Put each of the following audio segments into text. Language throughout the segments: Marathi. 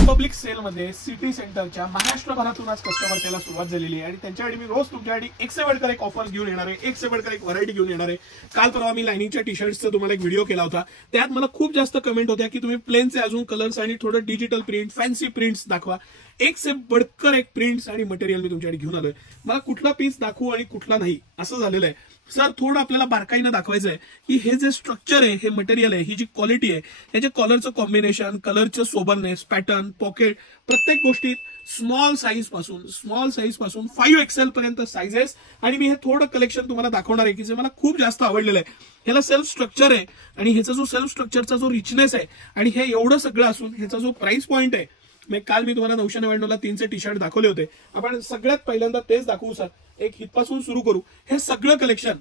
रिपब्लिक सेल मध्ये सिटी सेंटरच्या महाराष्ट्रभरातून आज कस्टमर सेलला सुरुवात झालेली आहे आणि त्यांच्यासाठी मी रोज तुमच्यासाठी एक से बढ़कर एक ऑफर्स घेऊन येणार आहे, एक से बढ़कर एक व्हरायटी घेऊन येणार आहे। काल परवा मी लाइनिंगच्या टी शर्ट्सचा तुम्हाला एक व्हिडिओ केला होता, त्यात मला खूप जास्त कमेंट होत्या की तुम्ही प्लेनचे अजून कलर्स आणि थोडं डिजिटल प्रिंट फॅन्सी प्रिंट्स दाखवा। एक से बढ़कर एक प्रिंट्स आणि मटेरियल मी तुमच्यासाठी घेऊन आलोय। मला कुठला पीस दाखवू आणि कुठला नाही असं झालेलं आहे सर। थोडं आपल्याला बारकाईने दाखवायचं आहे की हे जे स्ट्रक्चर आहे, हे मटेरियल आहे, ही जी क्वालिटी आहे, याचे कलरचं कॉम्बिनेशन, कलरचं सोबरनेस, पॅटर्न, पॉकेट, प्रत्येक गोष्टीत स्मॉल साईज पासून 5XL पर्यंत साइजेस आणि मी हे थोडं कलेक्शन तुम्हाला दाखवणार आहे की जे मला खूप जास्त आवडलेलं आहे। ह्याला सेल्फ स्ट्रक्चर आहे आणि ह्याचा जो सेल्फ स्ट्रक्चरचा जो रिचनेस आहे आणि हे एवढं सगळं असून ह्याचा जो प्राइस पॉइंट आहे, काल मी तुम्हाला 999 ला 3चे टी शर्ट दाखवले होते। आपण सगळ्यात पहिल्यांदा तेच दाखवू सर। एक हितपासून सुरू करू। हे सगळं कलेक्शन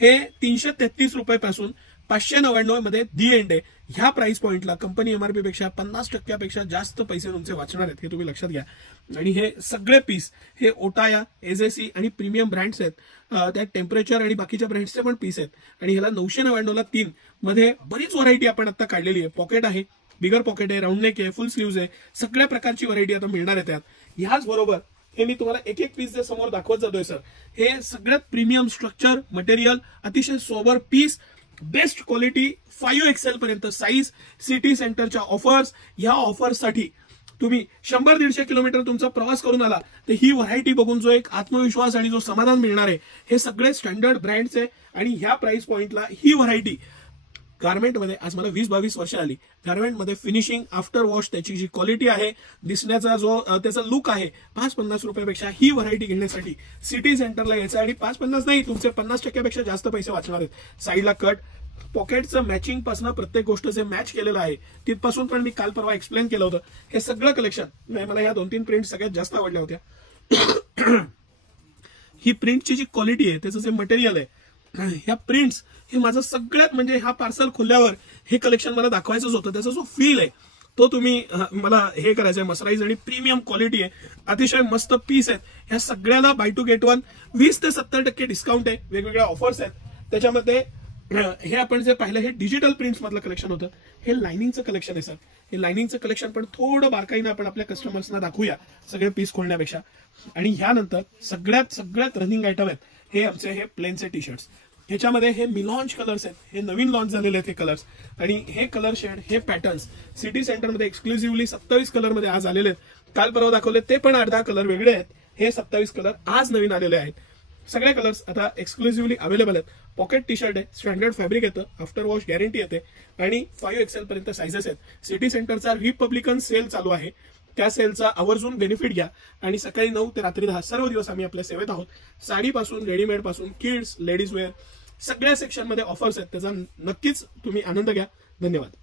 हे 333 रुपयापासून 599 मध्ये दी एंड आहे। ह्या प्राइस पॉइंटला कंपनी एमआरपी पेक्षा 50% पेक्षा जास्त पैसे तुमचे वाचणार आहेत, हे तुम्ही लक्षात घ्या। आणि हे सगळे पीस हे ओटाया, एजेसी आणि प्रीमियम ब्रँड्स आहेत, त्यात टेम्परेचर आणि बाकीच्या ब्रँड्सचे पण पीस आहेत। आणि ह्याला 999 ला 3 मध्ये बरीच व्हरायटी आपण आता काढलेली आहे। पॉकेट आहे, बिगर पॉकेट आहे, राऊंड नेक आहे, फुल स्लीव्ज आहे, सगळ्या प्रकारची व्हरायटी आता मिळणार आहे त्यात। ह्याच बरोबर हे मी तुम्हाला एक एक पीस जे समोर दाखवत जातोय सर, हे सगळ्यात प्रीमियम स्ट्रक्चर मटेरियल, अतिशय sober piece, best quality, 5XL पर्यंत साईज, सिटी सेंटरच्या ऑफर्स। ह्या ऑफर्ससाठी तुम्ही 100-150 किलोमीटर तुमचा प्रवास करून आला तर ही व्हरायटी बघून जो एक आत्मविश्वास आणि जो समाधान मिळणार आहे, हे सगळे स्टँडर्ड ब्रँड्स आहे। आणि ह्या प्राइस पॉइंटला ही व्हरायटी गारमेंट मध्ये आज मला 20-22 वर्ष आली। गारमेंट मध्ये फिनिशिंग, आफ्टर वॉश, त्याची जी क्वालिटी आहे, दिसण्याचा जो त्याचा लुक आहे, 5-50 रुपयापेक्षा ही व्हरायटी घेण्यासाठी सिटी सेंटरला यायचं। आणि 5-50 नाही, तुमचे 50% पेक्षा जास्त पैसे वाचणार आहेत। साईडला कट, पॉकेटचं मॅचिंग पासून प्रत्येक गोष्ट जे मॅच केलेलं आहे तिथपासून पण मी काल परवा एक्सप्लेन केलं होतं। हे सगळं कलेक्शन मला ह्या 2-3 प्रिंट सगळ्यात जास्त आवडल्या होत्या। ही प्रिंटची जी क्वालिटी आहे, त्याचं जे मटेरियल आहे, ह्या प्रिंट्स, हे माझं सगळ्यात म्हणजे हा पार्सल खोलल्यावर हे कलेक्शन मला दाखवायचंच होतं। त्याचा जो फील आहे तो तुम्ही मला हे करायचं आहे। मसराईज आणि प्रीमियम क्वालिटी आहे, अतिशय मस्त पीस आहेत। ह्या सगळ्याला बाय 2 गेट 1 20 ते 70% डिस्काउंट आहे। वेगवेगळ्या ऑफर्स आहेत त्याच्यामध्ये। हे आपण जे पाहिलं हे डिजिटल प्रिंट्स मधलं कलेक्शन होतं, हे लाइनिंगचं कलेक्शन आहे सर। हे लाइनिंगचं कलेक्शन पण थोडं बारकाईने आपण आपल्या कस्टमर्सना दाखवूया सगळे पीस खोलण्यापेक्षा। आणि ह्यानंतर सगळ्यात रनिंग आयटम आहेत हे आमचे हे प्लेनचे टी शर्ट्स। ह्याच्यामध्ये हे मिलॉन्च कलर्स आहेत, हे नवीन लॉन्च झालेले आहेत हे कलर्स। आणि हे कलर शेड, हे पॅटर्न्स सिटी सेंटरमध्ये एक्सक्लुझिव्हली 27 कलर मध्ये आज आलेले आहेत। काल परवा दाखवले ते पण 8-10 कलर वेगळे आहेत, हे 27 कलर आज नवीन आलेले आहेत। सगळे कलर्स आता एक्सक्लुझिव्हली अवेलेबल आहेत। पॉकेट टी शर्ट आहे, स्टँडर्ड फॅब्रिक येतं, आफ्टर वॉश गॅरंटी येते आणि 5XL पर्यंत साइजेस आहेत। सिटी सेंटरचा रिपब्लिकन सेल चालू आहे, त्या सेलचा आवर्जून बेनिफिट घ्या। आणि सकाळी 9 ते रात्री 10 सर्व दिवस आम्ही आपल्या सेवेत आहोत। साडीपासून, रेडीमेड पासून, किड्स, लेडीज वेअर, सगळ्या सेक्शन मध्ये ऑफर्स आहेत, त्याचा नक्कीच तुम्ही आनंद घ्या। धन्यवाद।